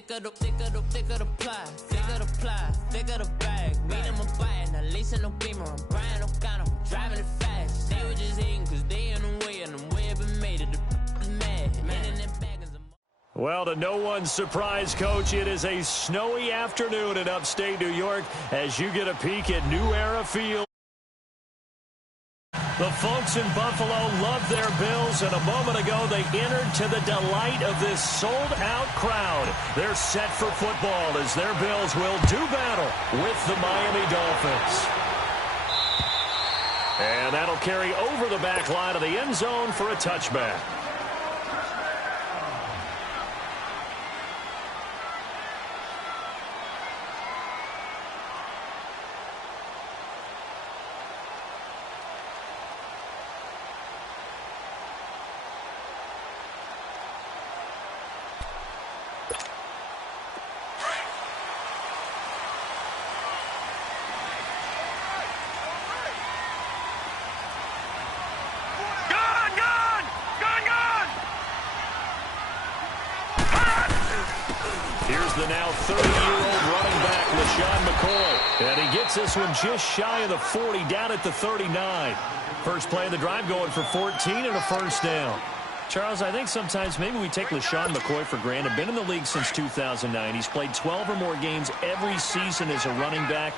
thicker the ply, thicker the bag. Meet them a bite, now listen no beamer. I'm Brian O'Connor, I'm driving it fast. They were just hating cause they in the way, and the way I've been made it, the mad. Well, to no one's surprise, Coach, it is a snowy afternoon in upstate New York as you get a peek at New Era Field. The folks in Buffalo love their Bills, and a moment ago they entered to the delight of this sold-out crowd. They're set for football as their Bills will do battle with the Miami Dolphins. And that'll carry over the back line of the end zone for a touchback. The now 30-year-old running back, LaShawn McCoy. And he gets this one just shy of the 40, down at the 39. First play of the drive going for 14 and a first down. Charles, I think sometimes maybe we take LaShawn McCoy for granted. Been in the league since 2009. He's played 12 or more games every season as a running back.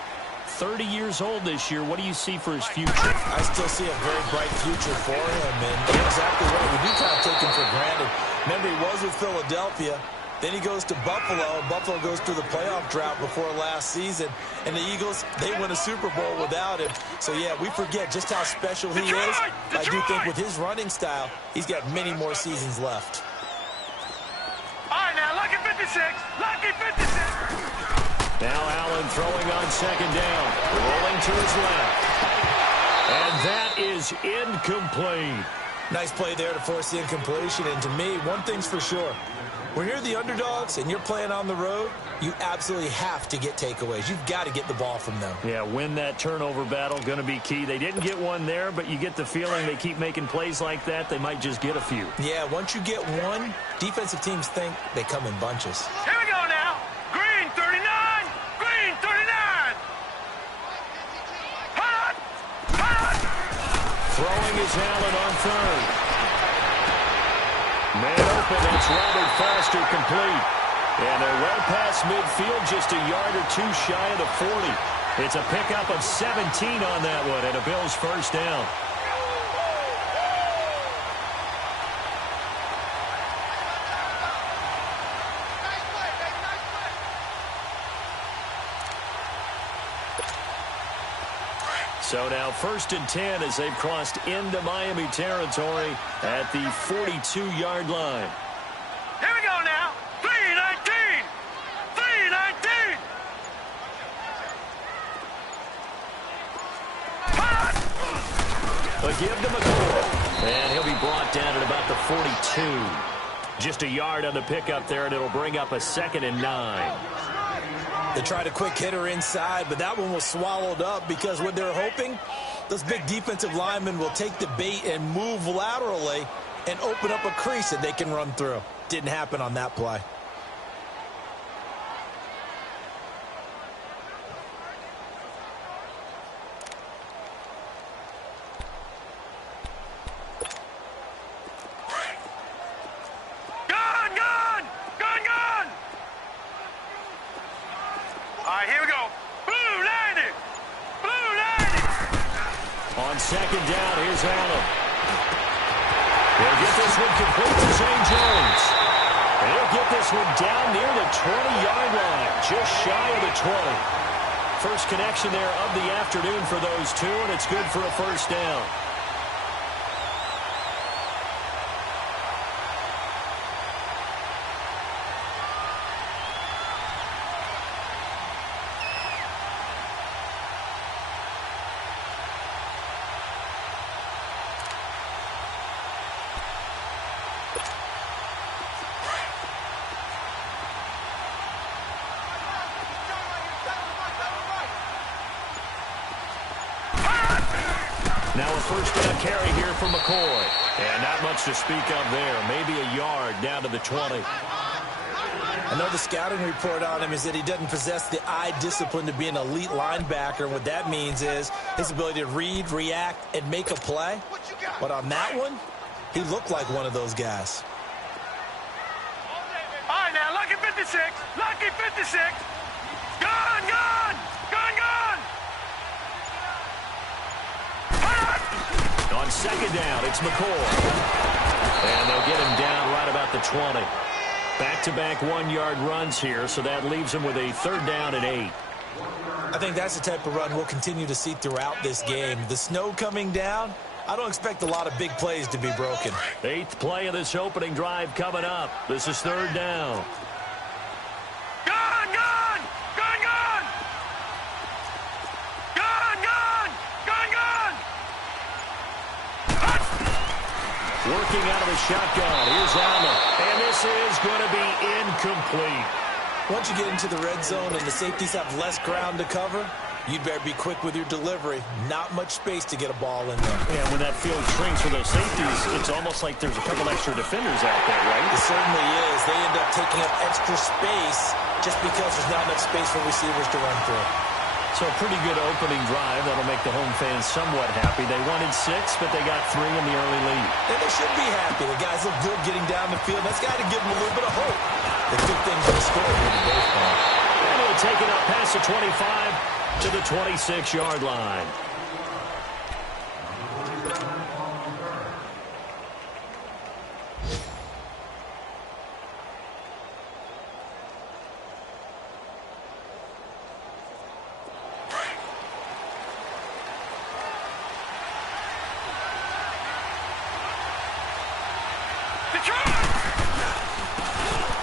30 years old this year. What do you see for his future? I still see a very bright future for him. And you're exactly right. We do kind of take him for granted. Remember, he was with Philadelphia. Then he goes to Buffalo. Buffalo goes through the playoff drought before last season. And the Eagles, they win a Super Bowl without him. So, yeah, we forget just how special he is. I do think with his running style, he's got many more seasons left. All right, now, lucky 56. Lucky 56. Now Allen throwing on second down. Rolling to his left. And that is incomplete. Nice play there to force the incompletion. And to me, one thing's for sure. When you're the underdogs and you're playing on the road, you absolutely have to get takeaways. You've got to get the ball from them. Yeah, win that turnover battle, going to be key. They didn't get one there, but you get the feeling they keep making plays like that, they might just get a few. Yeah, once you get one, defensive teams think they come in bunches. Here we go now. Green 39. Green 39. Hot. Hot. Throwing is Allen on third. Man open, it's Robert Foster complete. And they're well past midfield, just a yard or two shy of the 40. It's a pickup of 17 on that one, and a Bills first down. So now 1st and 10 as they've crossed into Miami territory at the 42-yard line. Here we go now. 3-19. 3-19. A give to McCoy. And he'll be brought down at about the 42. Just a yard on the pickup there, and it'll bring up a 2nd and 9. They tried a quick hitter inside, but that one was swallowed up because what they're hoping, those big defensive linemen will take the bait and move laterally and open up a crease that they can run through. Didn't happen on that play. Second down, here's Allen. He'll get this one complete to St. Jones. And he'll get this one down near the 20-yard line, just shy of the 20. First connection there of the afternoon for those two, and it's good for a first down. Now a first down carry here for McCoy. And not much to speak of there. Maybe a yard down to the 20. I know the scouting report on him is that he doesn't possess the eye discipline to be an elite linebacker. And what that means is his ability to read, react, and make a play. But on that one, he looked like one of those guys. All right, now, lucky 56. Lucky 56. Gone, gone. Gone, gone. On second down, it's McCoy. And they'll get him down right about the 20. Back-to-back one-yard runs here, so that leaves him with a 3rd down and 8. I think that's the type of run we'll continue to see throughout this game. The snow coming down, I don't expect a lot of big plays to be broken. 8th play of this opening drive coming up. This is 3rd down. Gone, gone. Gone, gone. Gone, gone. Gone, gone. Working out of the shotgun. Here's Allen. And this is going to be incomplete. Once you get into the red zone and the safeties have less ground to cover, you'd better be quick with your delivery. Not much space to get a ball in there. Yeah, when that field shrinks for those safeties, it's almost like there's a couple extra defenders out there, right? It certainly is. They end up taking up extra space just because there's not enough space for receivers to run through. So a pretty good opening drive. That'll make the home fans somewhat happy. They wanted 6, but they got 3 in the early lead. And they should be happy. The guys look good getting down the field. That's got to give them a little bit of hope. The good things in the store with the baseball. And he'll take it up past the 25 to the 26-yard line.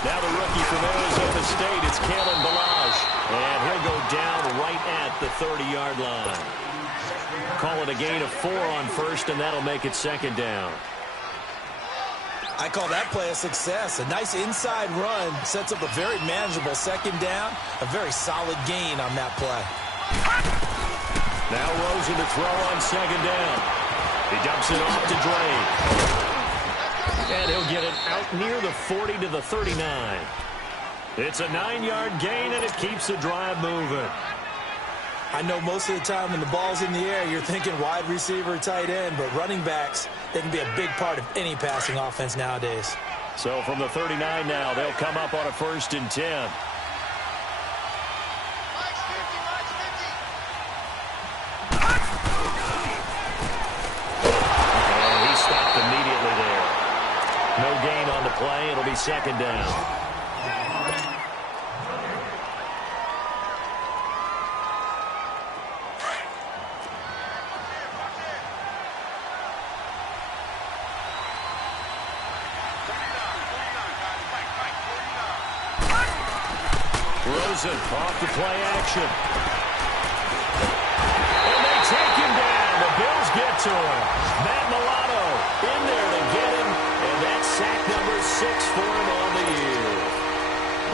Now the rookie from Arizona State, it's Kalen Balazs. And he'll go down right at the 30-yard line. Call it a gain of 4 on first, and that'll make it 2nd down. I call that play a success. A nice inside run sets up a very manageable 2nd down. A very solid gain on that play. Now Rosen to throw on 2nd down. He dumps it off to Drake. And he'll get it out near the 40 to the 39. It's a 9-yard gain, and it keeps the drive moving. I know most of the time when the ball's in the air, you're thinking wide receiver, tight end, but running backs, they can be a big part of any passing offense nowadays. So from the 39 now, they'll come up on a 1st and 10. And he stopped immediately there. No gain on the play. It'll be 2nd down. Rosen off the play action. And they take him down. The Bills get to him. Matt Milano in there to get him. And that's sack number 6 for him on the year.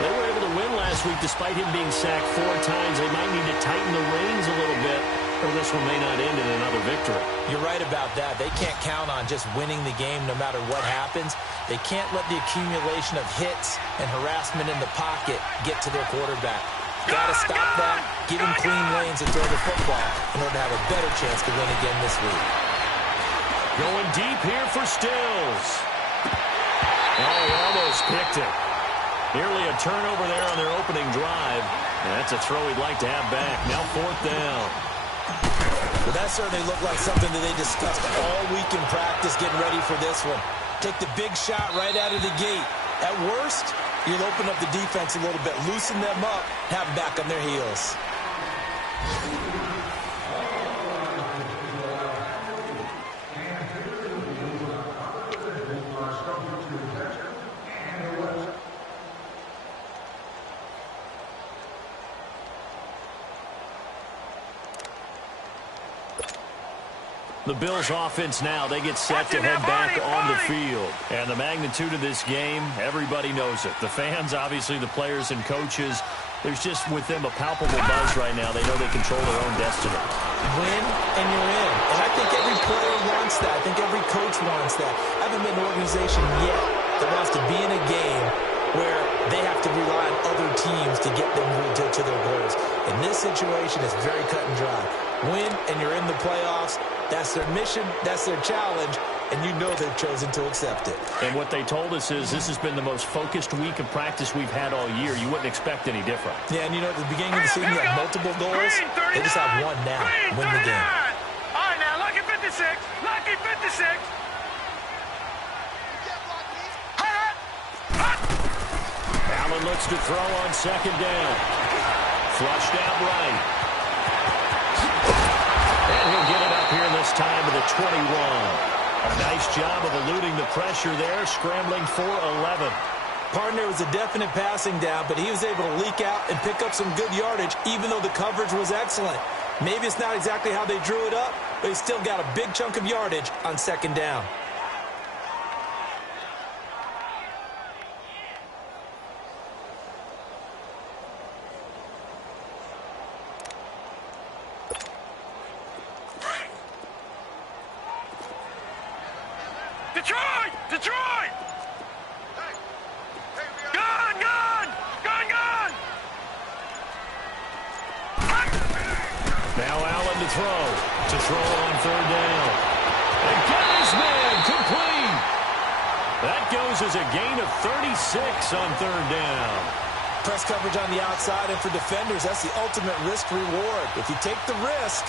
They were able to win last week despite him being sacked 4 times. They might need to tighten the reins a little bit, or this one may not end in another victory. You're right about that. They can't count on just winning the game no matter what happens. They can't let the accumulation of hits and harassment in the pocket get to their quarterback. Got to stop that, give him clean lanes and throw the football in order to have a better chance to win again this week. Going deep here for Stills. Oh, he almost picked it. Nearly a turnover there on their opening drive. And that's a throw he'd like to have back. Now 4th down. Well, that certainly looked like something that they discussed all week in practice getting ready for this one. Take the big shot right out of the gate. At worst, you'll open up the defense a little bit, loosen them up, have them back on their heels. The Bills offense now, they get set to head back on the field. And the magnitude of this game, everybody knows it. The fans, obviously the players and coaches, there's just with them a palpable buzz right now. They know they control their own destiny. Win and you're in. And I think every player wants that. I think every coach wants that. I haven't been an organization yet that wants to be in a game where they have to rely teams to get them to their goals. In this situation, it's very cut and dry. Win, and you're in the playoffs. That's their mission. That's their challenge. And you know they've chosen to accept it. And what they told us is this has been the most focused week of practice we've had all year. You wouldn't expect any different. Yeah, and you know, at the beginning of the season, you have multiple goals. They just have one now. Win the game. All right, now, lucky 56. Lucky 56. Allen looks to throw on second down. Flushed out right. And he'll get it up here this time to the 21. A nice job of eluding the pressure there, scrambling for 11. Partner was a definite passing down, but he was able to leak out and pick up some good yardage, even though the coverage was excellent. Maybe it's not exactly how they drew it up, but he still got a big chunk of yardage on second down. Detroit! Detroit! Gone! Gone! Gone! Gone! Now Allen to throw. To throw on third down. And got his man complete. That goes as a gain of 36 on third down. Press coverage on the outside, and for defenders, that's the ultimate risk-reward. If you take the risk,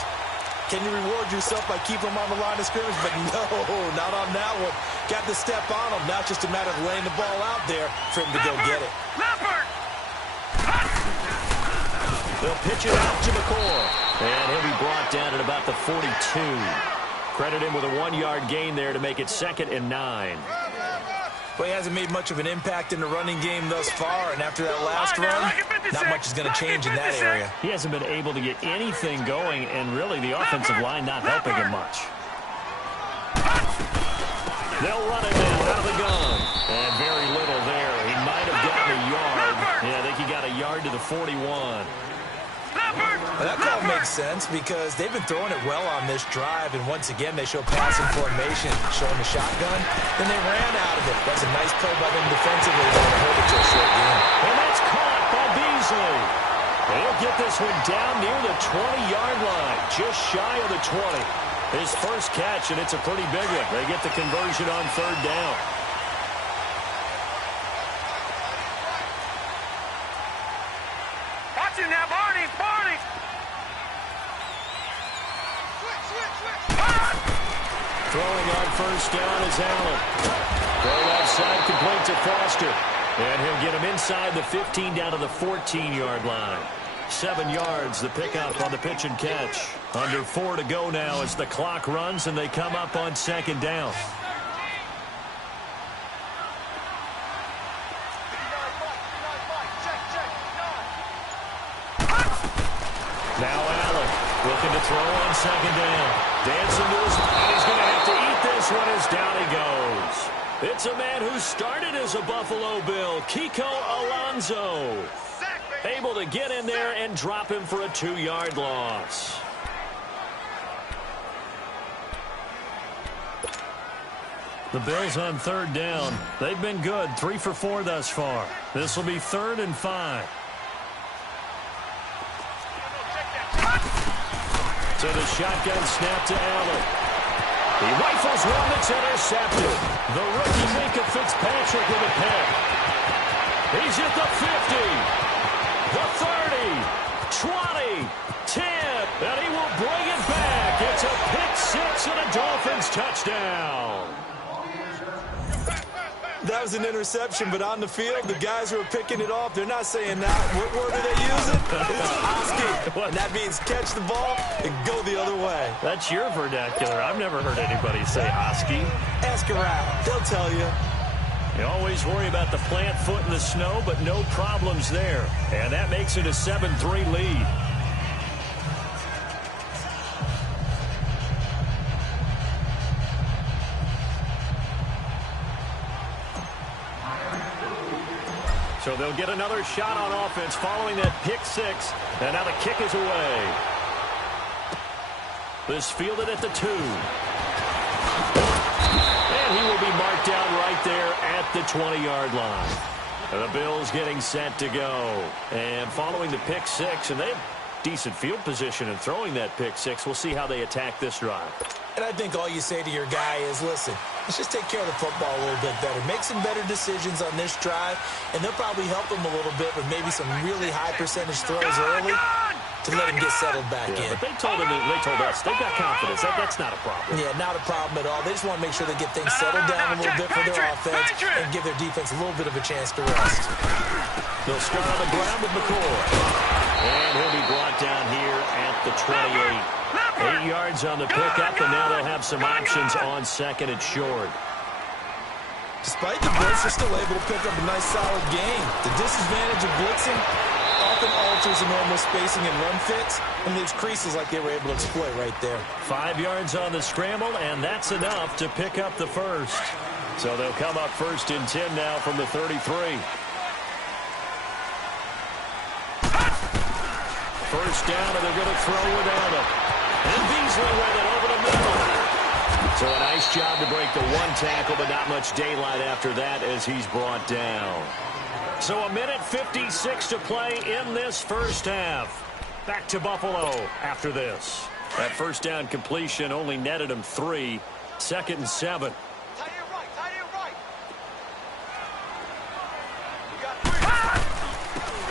can you reward yourself by keeping them on the line of scrimmage? But no, not on that one. Got to step on them. Now it's just a matter of laying the ball out there for him to go get it. Leopard! They'll pitch it out to McCoy. And he'll be brought down at about the 42. Credit him with a 1-yard gain there to make it 2nd and 9. Well, he hasn't made much of an impact in the running game thus far, and after that last run, not much is going to change in that area. He hasn't been able to get anything going, and really the offensive line not helping him much. They'll run it now out of the gun. And very little there. He might have gotten a yard. Yeah, I think he got a yard to the 41. Well, that call makes sense because they've been throwing it well on this drive, and once again they show passing formation, showing the shotgun. Then they ran out of it. That's a nice play by them defensively to hold it to a short game. And that's caught by Beasley. They'll get this one down near the 20-yard line, just shy of the 20. His first catch, and it's a pretty big one. They get the conversion on third down. Watch it now, Barney! Barney! Throwing on first down is Allen. Throw outside, complete to Foster. And he'll get him inside the 15 down to the 14-yard line. 7 yards, the pickup on the pitch and catch. Under 4 to go now as the clock runs and they come up on second down. Now Allen looking to throw on second down. Dancing to his and he's going to have to eat this one as down he goes. It's a man who started as a Buffalo Bill, Kiko Alonso. Able to get in there and drop him for a 2-yard loss. The Bills on third down. They've been good, 3 for 4 thus far. This will be 3rd and 5. So the shotgun snap to Allen. He rifles one that's intercepted. The rookie Minka Fitzpatrick with a pick. He's at the 50, the 30, 20, 10, and he will bring it back. It's a pick 6 and a Dolphins touchdown. That was an interception, but on the field, the guys who are picking it off, they're not saying that. What word are they using? It's Oski. And that means catch the ball and go the other way. That's your vernacular. I've never heard anybody say Oski. Ask around. They'll tell you. You always worry about the plant foot in the snow, but no problems there. And that makes it a 7-3 lead. So they'll get another shot on offense following that pick 6. And now the kick is away. This fielded at the 2. And he will be marked down right there at the 20-yard line. The Bills getting set to go. And following the pick six, and they have decent field position in throwing that pick six. We'll see how they attack this drive. And I think all you say to your guy is, listen, let's just take care of the football a little bit better. Make some better decisions on this drive, and they'll probably help him a little bit with maybe some really high percentage throws early to let him get settled back in. But they told us they've got confidence. That's not a problem. Yeah, not a problem at all. They just want to make sure they get things settled down a little bit for their offense and give their defense a little bit of a chance to rest. They'll start on the ground with McCoy. And he'll be brought down here at the 28. 8 yards on the pickup, and now they'll have some options on second and short. Despite the blitz, they're still able to pick up a nice, solid gain. The disadvantage of blitzing often alters the normal spacing and run fits and leaves creases like they were able to exploit right there. 5 yards on the scramble, and that's enough to pick up the first. So they'll come up 1st and 10 now from the 33. First down, and they're going to throw without it. And Beasley with it over the middle. So a nice job to break the one tackle, but not much daylight after that as he's brought down. So a minute 56 to play in this first half. Back to Buffalo after this. That first down completion only netted him 3. 2nd and 7.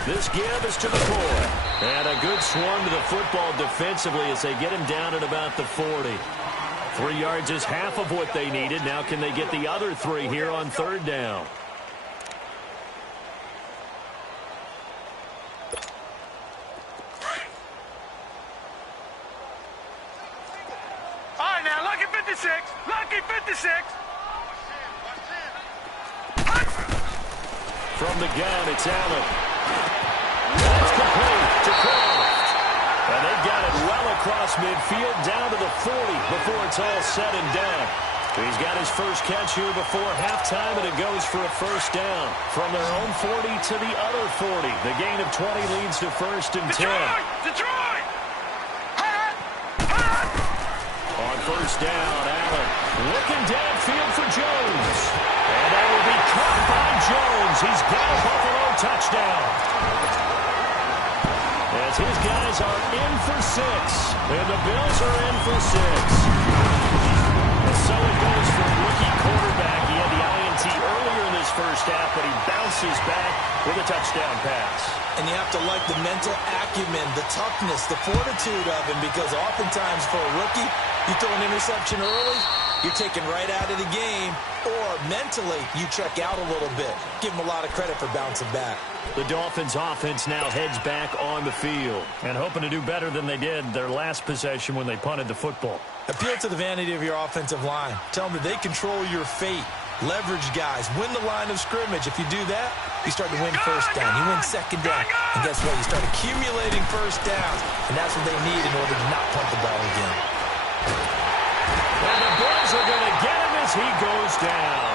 This give is to McCoy. And a good swarm to the football defensively as they get him down at about the 40. 3 yards is half of what they needed. Now can they get the other 3 here on 3rd down? All right, now, lucky 56. Lucky 56. From the gun, it's Allen. That's complete to Croft. And they've got it well across midfield down to the 40 before it's all said and done. He's got his first catch here before halftime, and it goes for a first down. From their own 40 to the other 40. The gain of 20 leads to 1st and 10. Detroit! On 1st down, Allen looking downfield for Jones. And that will be caught by Jones. He's got a Buffalo touchdown. As his guys are in for 6. And the Bills are in for 6. And so it goes for rookie quarterback. He had the INT earlier in this first half, but he bounces back with a touchdown pass. And you have to like the mental acumen, the toughness, the fortitude of him, because oftentimes for a rookie, you throw an interception early, you're taken right out of the game, or mentally you check out a little bit. Give him a lot of credit for bouncing back. The Dolphins offense now heads back on the field and hoping to do better than they did their last possession when they punted the football. Appeal to the vanity of your offensive line. Tell them that they control your fate. Leverage guys. Win the line of scrimmage. If you do that, you start to win first down. You win second down. And guess what? You start accumulating first downs. And that's what they need in order to not punt the ball again. And the Bills are going to get him as he goes down.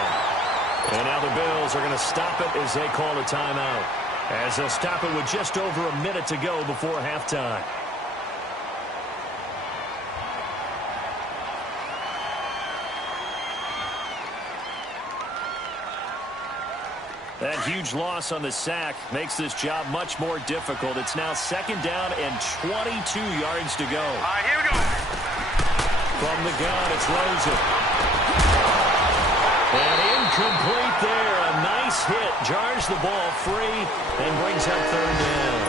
And now the Bills are going to stop it as they call a timeout. As they'll stop it with just over a minute to go before halftime. That huge loss on the sack makes this job much more difficult. It's now 2nd down and 22 yards to go. All right, here we go. From the gun, it's Rosen. And incomplete there. A nice hit. Jars the ball free and brings up 3rd down.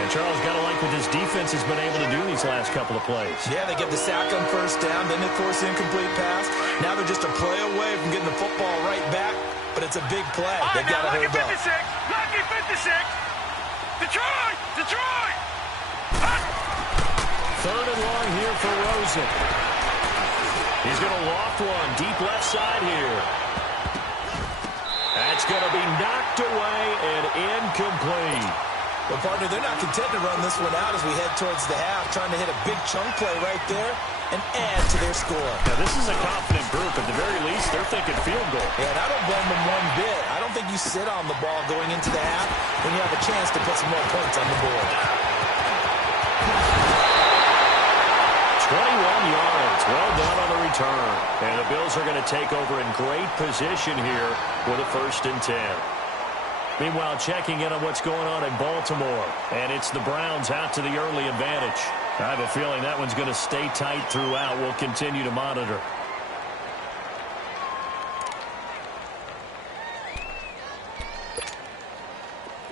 And Charles, got to like what this defense has been able to do these last couple of plays. Yeah, they get the sack on 1st down, then they force the incomplete pass. Now they're just a play away from getting the football right back, but it's a big play. They've got to hold up. Lucky 56. Detroit! 3rd and long here for Rosen. He's going to loft one deep left side here. That's going to be knocked away and incomplete. Well, partner, they're not content to run this one out as we head towards the half, trying to hit a big chunk play right there and add to their score. Now, this is a confident group. At the very least, they're thinking field goal. Yeah, and I don't blame them one bit. I don't think you sit on the ball going into the half when you have a chance to put some more points on the board. 21 yards. Well done on the return. And the Bills are going to take over in great position here with a 1st and 10. Meanwhile, checking in on what's going on in Baltimore. And it's the Browns out to the early advantage. I have a feeling that one's going to stay tight throughout. We'll continue to monitor.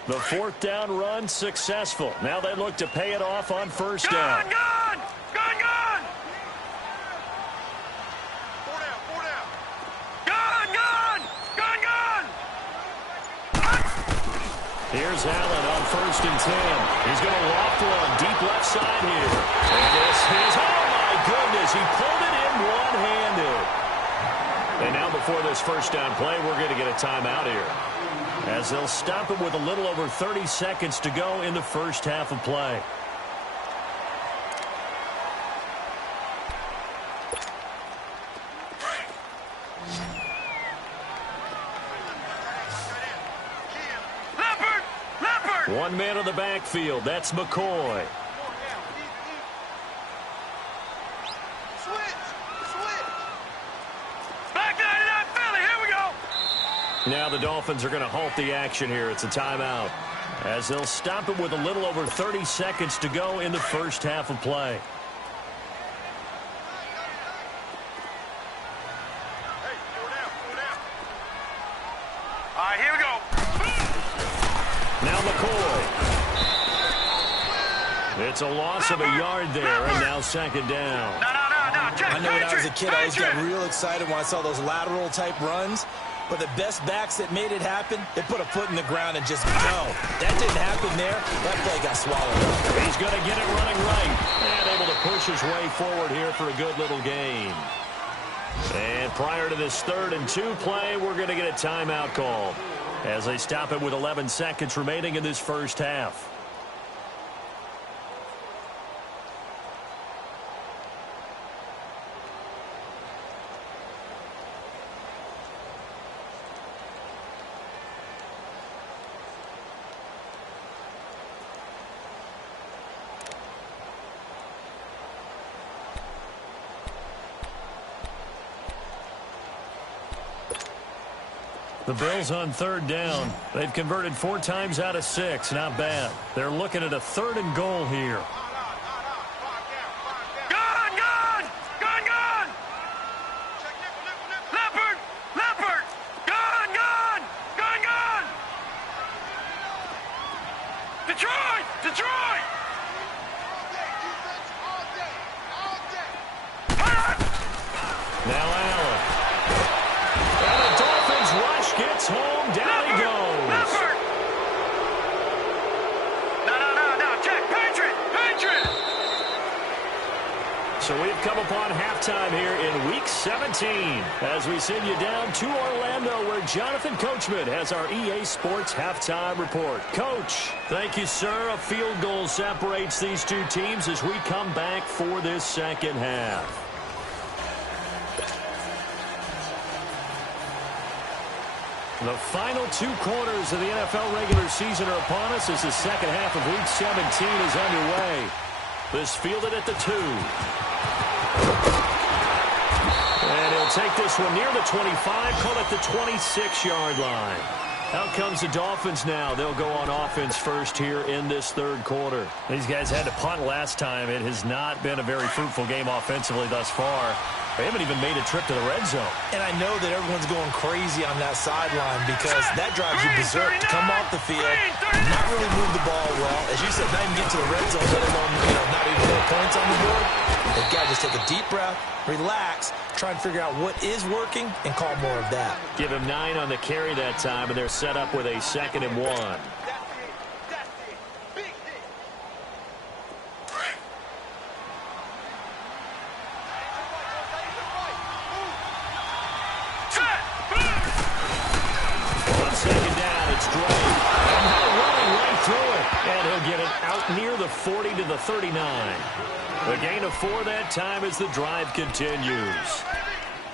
The 4th down run successful. Now they look to pay it off on 1st down. Gone! Gone! Gone! Gone! 4 down! 4 down! Gone! Gone! Gone! Gone! Here's Allen on 1st and 10. He's going to loft one deep left side here. And this is, oh my goodness, he pulled it in one-handed. And now before this 1st down play, we're going to get a timeout here, as they'll stop it with a little over 30 seconds to go in the 1st half of play. Leopard! Leopard! 1 man in the backfield. That's McCoy. Now the Dolphins are going to halt the action here. It's a timeout, as they'll stop it with a little over 30 seconds to go in the 1st half of play. Hey, 4 down, 4 down. All right, here we go. Now McCoy. It's a loss of a yard there, and now 2nd down. No. I know when I was a kid, I always got real excited when I saw those lateral type runs. But the best backs that made it happen, they put a foot in the ground and just go. That didn't happen there. That play got swallowed up. He's going to get it running right, and able to push his way forward here for a good little gain. And prior to this 3rd and 2 play, we're going to get a timeout call, as they stop it with 11 seconds remaining in this 1st half. The Bills on 3rd down. They've converted 4 times out of 6. Not bad. They're looking at a 3rd and goal here. Gone! Gone! Gone! Gone! Leopard! Leopard! Gone! Gone! Gone! Gone! Detroit! Detroit! Now Allen. And the Dolphins rush gets home. Down he goes. Leopard! No. Check. Patriot! So we've come upon halftime here in Week 17, as we send you down to Orlando, where Jonathan Coachman has our EA Sports Halftime Report. Coach, thank you, sir. A field goal separates these two teams as we come back for this 2nd half. The final 2 quarters of the NFL regular season are upon us as the 2nd half of Week 17 is underway. This fielded at the 2. And he'll take this one near the 25, call it the 26-yard line. Out comes the Dolphins now. They'll go on offense first here in this 3rd quarter. These guys had to punt last time. It has not been a very fruitful game offensively thus far. They haven't even made a trip to the red zone. And I know that everyone's going crazy on that sideline because that drives you berserk to come off the field, not really move the ball well. As you said, not even get to the red zone, let alone, not even put points on the board. They've got to just take a deep breath, relax, try and figure out what is working, and call more of that. Give him 9 on the carry that time, and they're set up with a 2nd and 1. And he'll get it out near the 40 to the 39. A gain of 4 that time as the drive continues.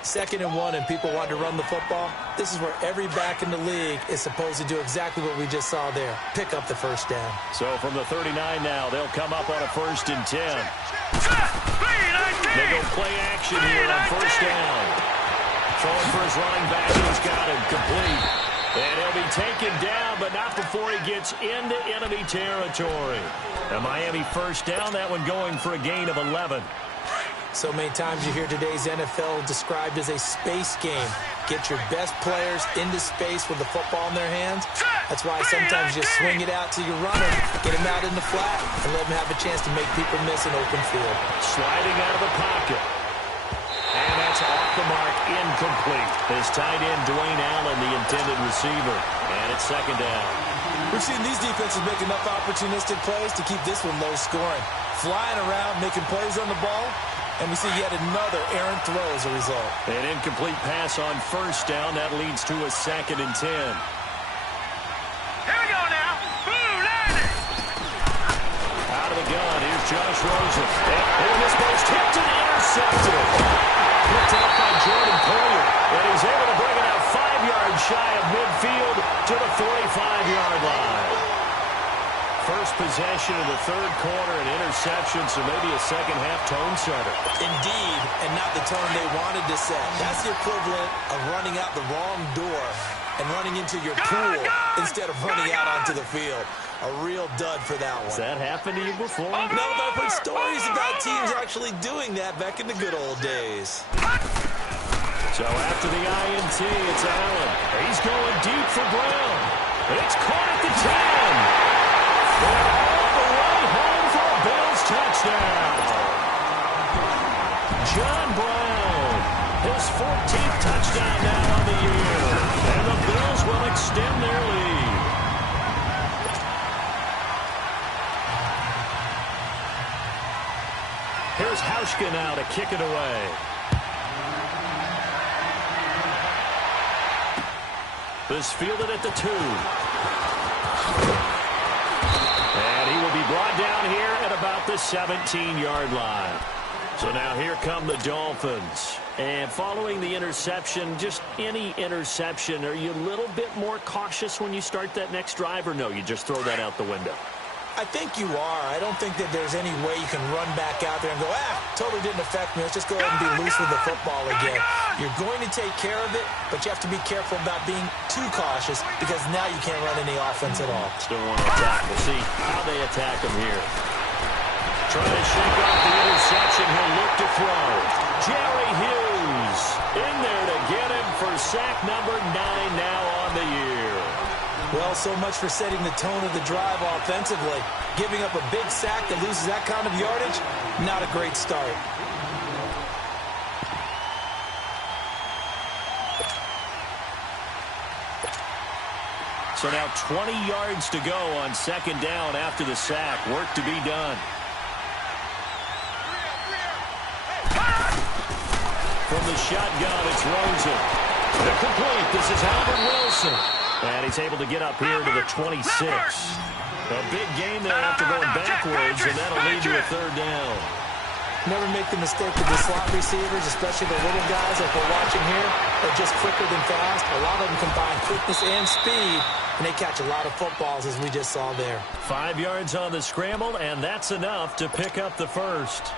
2nd and 1 and people want to run the football. This is where every back in the league is supposed to do exactly what we just saw there. Pick up the 1st down. So from the 39 now, they'll come up on a 1st and 10. They go play action here on first down. Throwing for his running back. He's got him complete. And he'll be taken down, but not before he gets into enemy territory. A Miami first down, that one going for a gain of 11. So many times you hear today's NFL described as a space game. Get your best players into space with the football in their hands. That's why sometimes you just swing it out to your runner, get him out in the flat, and let him have a chance to make people miss an open field. Sliding out of the pocket. And that's off the mark, incomplete. His tight end, Dwayne Allen, the intended receiver. And it's second down. We've seen these defenses make enough opportunistic plays to keep this one low scoring. Flying around, making plays on the ball, and we see yet another errant throw as a result. An incomplete pass on first down. That leads to a 2nd and 10. Here we go now. Boom, landed. Out of the gun, here's Josh Rosen. And this ball's tipped and intercepted. Picked up by Jordan Poyer. And he's able to bring it out 5 yards shy of midfield to the 45-yard line. First possession of the third quarter, an interception, so maybe a second-half tone setter. Indeed, and not the tone they wanted to set. That's the equivalent of running out the wrong door and running into your pool instead of running out onto the field. A real dud for that one. Has that happened to you before? No, but I've heard stories about teams actually doing that back in the good old days. So after the INT, it's Allen. He's going deep for Brown. It's caught at the 10. They're all the way home for a Bills touchdown. John Brown, his 14th touchdown now on the year. And the Bills will extend their lead. Here's Hauschka now to kick it away. This fielded at the 2. And he will be brought down here at about the 17-yard line. So now here come the Dolphins. And following the interception, just any interception, are you a little bit more cautious when you start that next drive, or no, you just throw that out the window? I think you are. I don't think that there's any way you can run back out there and go, totally didn't affect me. Let's just go ahead and be loose with the football again. You're going to take care of it, but you have to be careful about being too cautious because now you can't run any offense at all. Still want to attack. We'll see how they attack him here. Trying to shake off the interception. He'll look to throw. Jerry Hughes in there to get him for sack number 9 now on the year. Well, so much for setting the tone of the drive offensively. Giving up a big sack that loses that kind of yardage, not a great start. So now 20 yards to go on second down after the sack. Work to be done. From the shotgun, it's Rosen. They're complete. This is Albert Wilson. And he's able to get up here to the 26. A big game there after going backwards, and that'll lead to a third down. Never make the mistake with the slot receivers, especially the little guys like we're watching here. They're just quicker than fast. A lot of them combine quickness and speed, and they catch a lot of footballs, as we just saw there. 5 yards on the scramble, and that's enough to pick up the first.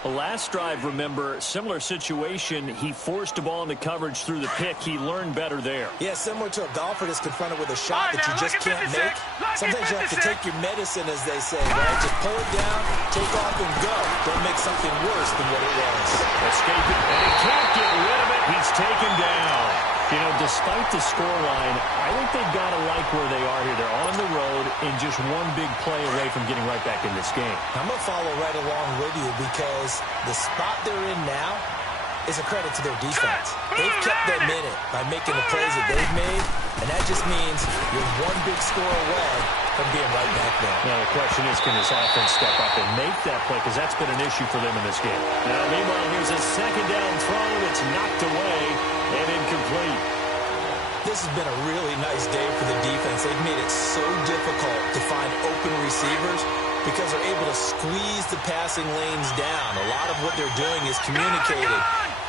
The last drive, remember, similar situation. He forced the ball into coverage through the pick. He learned better there. Yeah, similar to a golfer that's confronted with a shot that you just can't make. Sometimes you have to take your medicine, as they say, right? Just pull it down, take off, and go. Don't make something worse than what it was. Escape it, and he can't get rid of it. He's taken down. You know, despite the scoreline, I think they've got to like where they are here. They're on the road and just one big play away from getting right back in this game. I'm going to follow right along with you because the spot they're in now is a credit to their defense. They've kept them in it by making the plays that they've made, and that just means you're one big score away from being right back there. Now, the question is, can this offense step up and make that play? Because that's been an issue for them in this game. Now, meanwhile, here's a second down throw. It's knocked away and incomplete. This has been a really nice day for the defense. They've made it so difficult to find open receivers because they're able to squeeze the passing lanes down. A lot of what they're doing is communicating.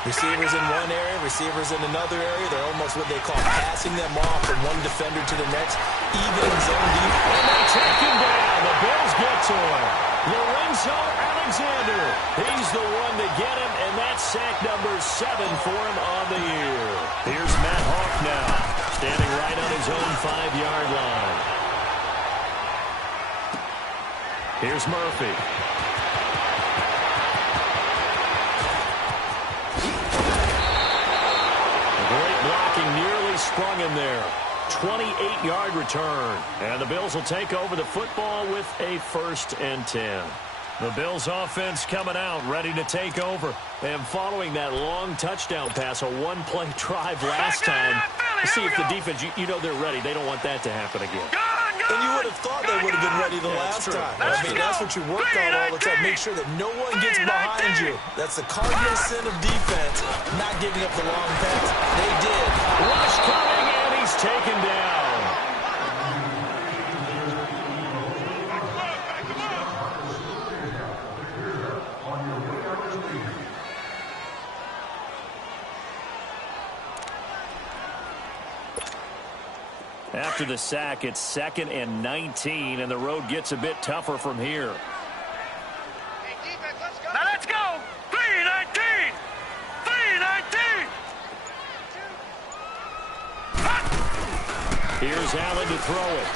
Receivers in one area, receivers in another area. They're almost what they call passing them off from one defender to the next, even in zone defense. And they take him down. The Bills get to him. Lorenzo Alexander. He's the one to get him, and that's sack number 7 for him on the year. Here's Matt Hawk now, standing right on his own 5-yard line. Here's Murphy. Great blocking, nearly sprung him there. 28-yard return. And the Bills will take over the football with a 1st and 10. The Bills offense coming out, ready to take over. And following that long touchdown pass, a one-play drive last time. See if the defense, you know they're ready. They don't want that to happen again. And you would have thought they would have been ready the last time. I mean, that's what you work on all the time. Make sure that no one gets behind you. That's the cardinal sin of defense, not giving up the long pass. They did. Rush coming, and he's taken down. After the sack, it's 2nd and 19, and the road gets a bit tougher from here. Now let's go. 3-19. 3-19. Here's Allen to throw it.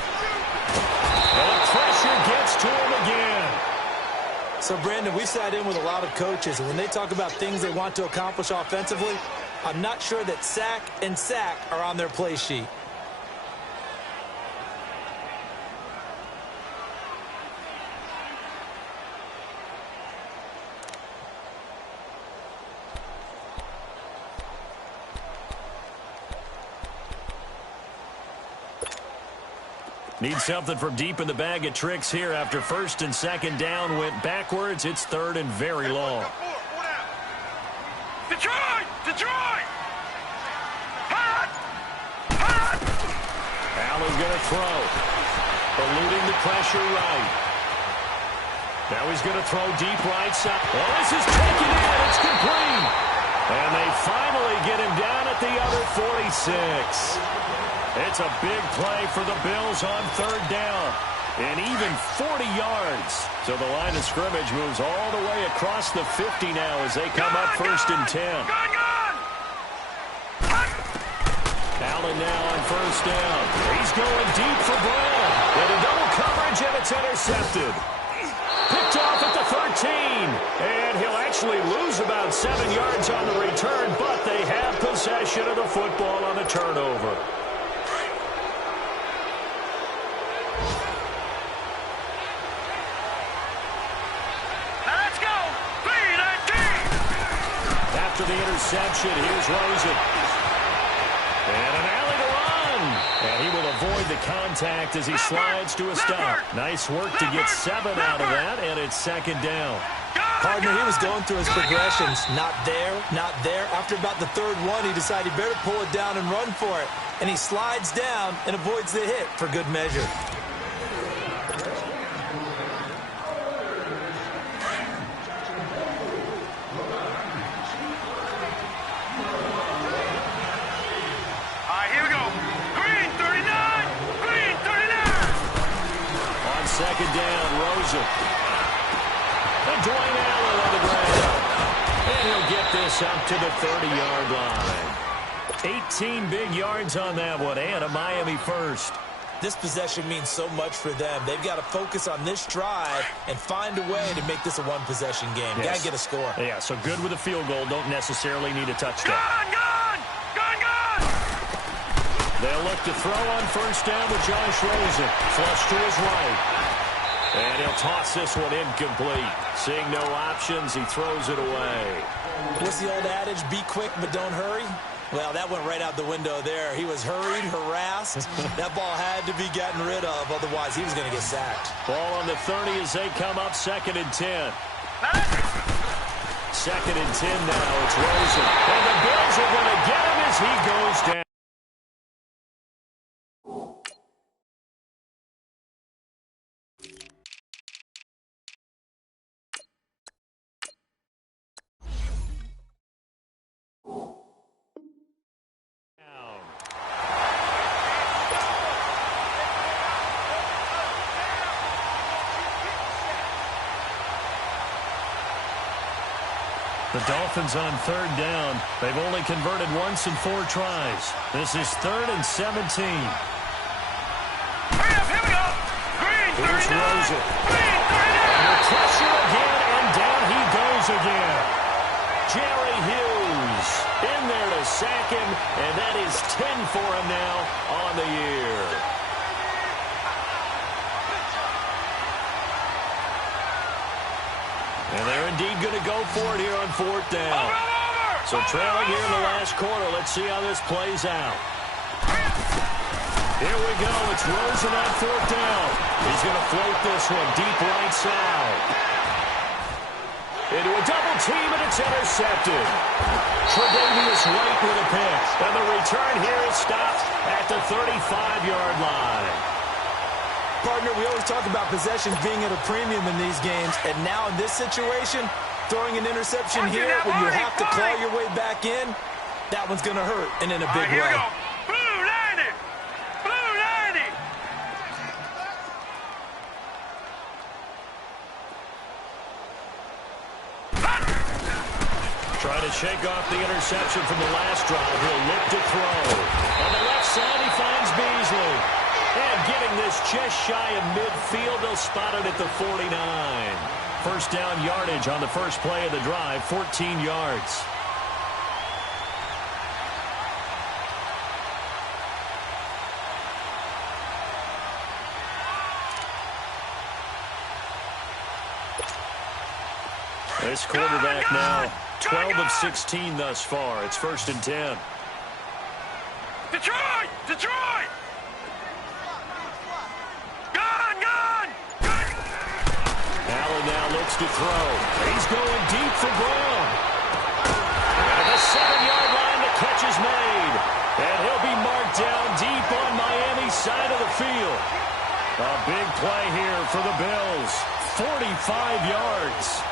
And the pressure gets to him again. So, Brandon, we sat in with a lot of coaches, and when they talk about things they want to accomplish offensively, I'm not sure that sack and sack are on their play sheet. Need something from deep in the bag of tricks here after 1st and 2nd down went backwards. It's 3rd and very long. Detroit! Detroit! Hot! Hot! Allen going to throw. Eluding the pressure right. Now he's going to throw deep right side. Oh, this is taken in. It's complete. And they finally get him down at the other 46. It's a big play for the Bills on 3rd down. And even 40 yards. So the line of scrimmage moves all the way across the 50 now as they come up 1st and 10. Allen now on 1st down. He's going deep for Brown. Into double coverage, and it's intercepted. Picked off at the 13. And he'll actually lose about 7 yards on the return, but they have possession of the football on the turnover. After the interception, here's Rosen. And an alley to run. And he will avoid the contact as he slides to a stop. Nice work to get 7 out of that, and it's 2nd down. Partner, he was going through his progressions. Not there, not there. After about the 3rd one, he decided he better pull it down and run for it. And he slides down and avoids the hit for good measure. Second down, Rosen. And Dwayne Allen on the ground. And he'll get this up to the 30-yard line. 18 big yards on that one, and a Miami first. This possession means so much for them. They've got to focus on this drive and find a way to make this a one-possession game. Yes. Got to get a score. Yeah, so good with a field goal. Don't necessarily need a touchdown. Gone! They'll look to throw on 1st down with Josh Rosen. Flush to his right. And he'll toss this one incomplete. Seeing no options, he throws it away. What's the old adage? Be quick, but don't hurry. Well, that went right out the window there. He was hurried, harassed. That ball had to be gotten rid of. Otherwise, he was going to get sacked. Ball on the 30 as they come up 2nd and 10. 2nd and 10 now. It's Rosen. And the Bills are going to get him as he goes down. The Dolphins on third down. They've only converted once in 4 tries. This is 3rd and 17. Hurry up, here we go. Green, Here's 39. Rosen. Green, 39. Under pressure again, and down he goes again. Jerry Hughes in there to sack him, and that is 10 for him now on the year. And they're indeed going to go for it here on 4th down. So trailing here in the last quarter. Let's see how this plays out. Here we go. It's Rosen on 4th down. He's going to float this one deep right side. Into a double team, and it's intercepted. Tre'Davious White with a pick. And the return here is stopped at the 35-yard line. Partner, we always talk about possessions being at a premium in these games, and now in this situation, throwing an interception here when you have to claw your way back in, that one's going to hurt, and in a big way. Here we go. Blue 90. Blue 90. Trying to shake off the interception from the last drive. He'll look to throw. On the left side, he finds Beasley. And getting this just shy of midfield, they'll spot it at the 49. First down yardage on the first play of the drive, 14 yards. This quarterback now, 12 of 16 thus far. It's 1st and 10. Detroit! Detroit! Gone! Gone! Allen now looks to throw. He's going deep for Brown. At the 7-yard line, the catch is made. And he'll be marked down deep on Miami's side of the field. A big play here for the Bills. 45 yards.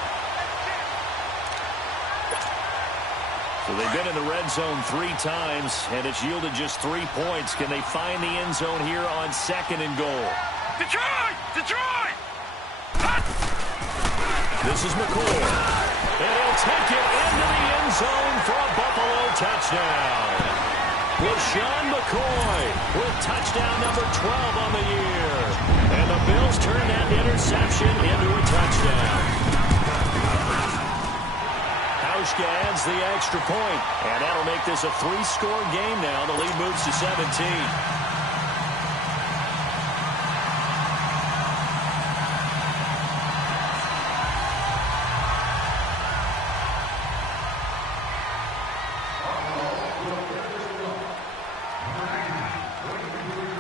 So they've been in the red zone 3 times, and it's yielded just 3 points. Can they find the end zone here on 2nd and goal? Detroit! Detroit! This is McCoy. And he'll take it into the end zone for a Buffalo touchdown. LaShawn McCoy with touchdown number 12 on the year. And the Bills turn that interception into a touchdown. Hauschka adds the extra point, and that'll make this a 3-score game now. The lead moves to 17.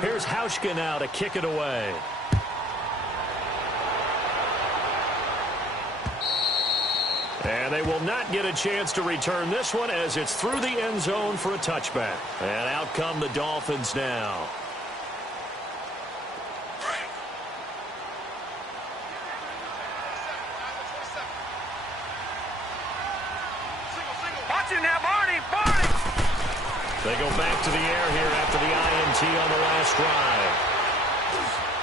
Here's Hauschka now to kick it away. And they will not get a chance to return this one as it's through the end zone for a touchback. And out come the Dolphins now. Watching that, Marty! Marty! They go back to the air here after the INT on the last drive.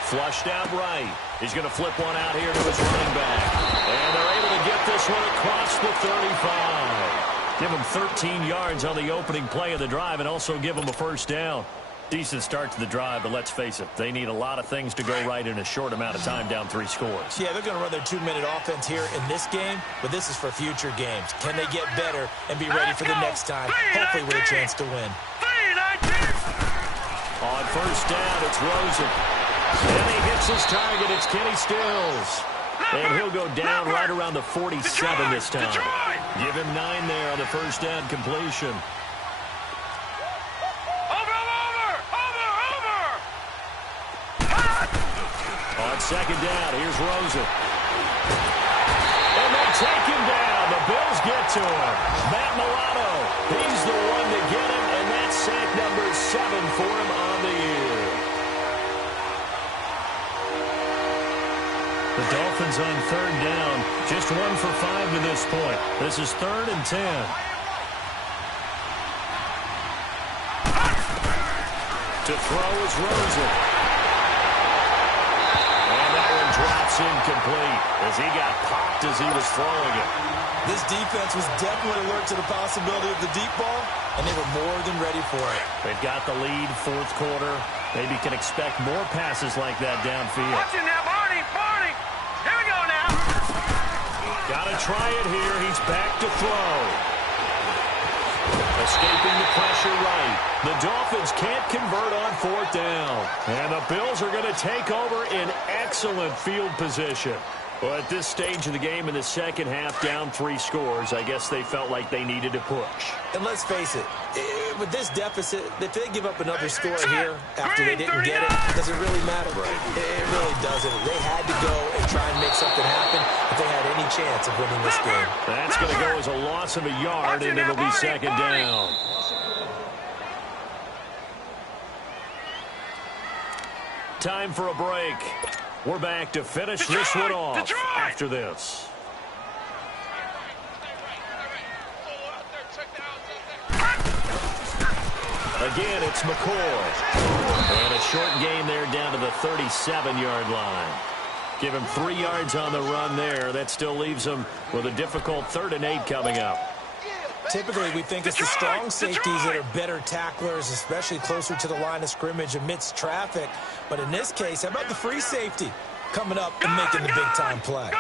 Flushed out right. He's going to flip one out here to his running back. And they're able to get this one across the 35. Give him 13 yards on the opening play of the drive and also give him a first down. Decent start to the drive, but let's face it, they need a lot of things to go right in a short amount of time, down 3 scores. Yeah, they're going to run their 2-minute offense here in this game, but this is for future games. Can they get better and be ready for the next time, hopefully with a chance to win? On first down, it's Rosen. And he hits his target. It's Kenny Stills. And he'll go down right around the 47 this time. Give him 9 there on the first down completion. On second down, here's Rosen. And they take him down. The Bills get to him. Matt Milano, he's the one to get him, and that's sack number 7 for him on the year. The Dolphins on third down, just 1 for 5 to this point. This is 3rd and 10. To throw is Rosen. And that one drops incomplete as he got popped as he was throwing it. This defense was definitely alert to the possibility of the deep ball, and they were more than ready for it. They've got the lead, fourth quarter. Maybe can expect more passes like that downfield. Watch it now, Barney! Barney! Here we go now! Got to try it here. He's back to throw. Escaping the pressure right. The Dolphins can't convert on fourth down. And the Bills are going to take over in excellent field position. Well, at this stage of the game in the second half, down 3 scores, I guess they felt like they needed to push. And let's face it, with this deficit, if they give up another score here after they didn't get it, does it really matter? It really doesn't. They had to go and try and make something happen if they had any chance of winning this game. That's going to go as a loss of a yard, and it'll be second down. Time for a break. We're back to finish this one off after this. Again, it's McCoy. And a short gain there down to the 37-yard line. Give him 3 yards on the run there. That still leaves him with a difficult 3rd and 8 coming up. Typically, we think it's the strong safeties that are better tacklers, especially closer to the line of scrimmage amidst traffic. But in this case, how about the free safety coming up and making the big-time play?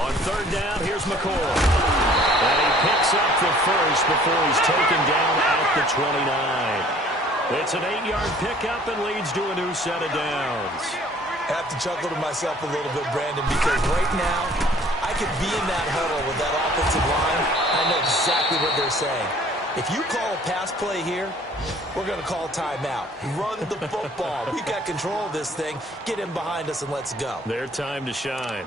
On 3rd down, here's McCoy. And he picks up the first before he's taken down at the 29. It's an 8-yard pickup and leads to a new set of downs. I have to chuckle to myself a little bit, Brandon, because right now, I could be in that huddle with that offensive line. I know exactly what they're saying. If you call a pass play here, we're going to call timeout. Run the football. We've got control of this thing. Get in behind us and let's go. Their time to shine.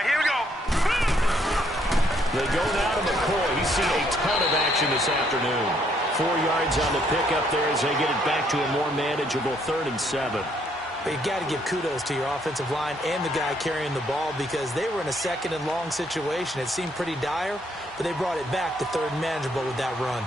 Here we go. They go now to McCoy. He's seen a ton of action this afternoon. 4 yards on the pickup there as they get it back to a more manageable 3rd and 7. But you've got to give kudos to your offensive line and the guy carrying the ball because they were in a 2nd and long situation. It seemed pretty dire, but they brought it back to 3rd and manageable with that run.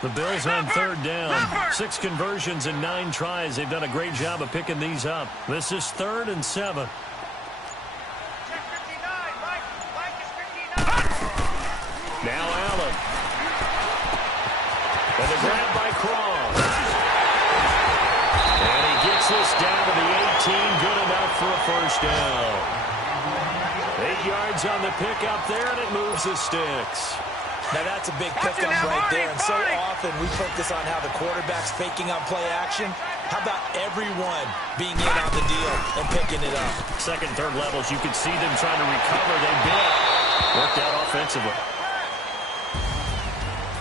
The Bills on 3rd down. 6 conversions and 9 tries. They've done a great job of picking these up. This is 3rd and 7. Now Allen. And the grab by Cross. And he gets this down to the 18. Good enough for a first down. 8 yards on the pickup there, and it moves the sticks. Now, that's a big pickup right there, and so often we focus on how the quarterback's faking on play action. How about everyone being in on the deal and picking it up? 2nd, 3rd levels, you can see them trying to recover. They did. Worked out offensively.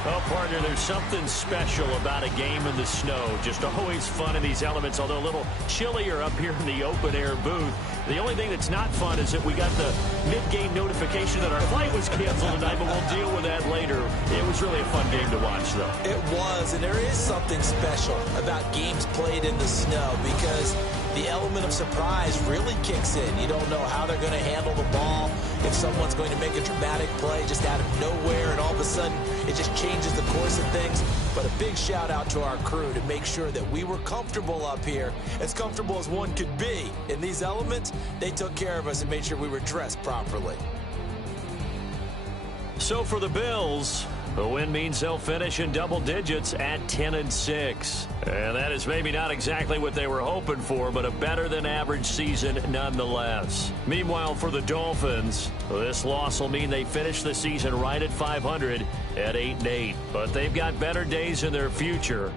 Well, partner, there's something special about a game in the snow. Just always fun in these elements, although a little chillier up here in the open-air booth. The only thing that's not fun is that we got the mid-game notification that our flight was canceled tonight, but we'll deal with that later. It was really a fun game to watch, though. It was, and there is something special about games played in the snow because the element of surprise really kicks in. You don't know how they're going to handle the ball, if someone's going to make a dramatic play just out of nowhere, and all of a sudden it just changes the course of things. But a big shout out to our crew to make sure that we were comfortable up here, as comfortable as one could be. In these elements, they took care of us and made sure we were dressed properly. So for the Bills, the win means they'll finish in double digits at 10-6. And that is maybe not exactly what they were hoping for, but a better than average season nonetheless. Meanwhile, for the Dolphins, this loss will mean they finish the season right at 500 at 8-8. But they've got better days in their future.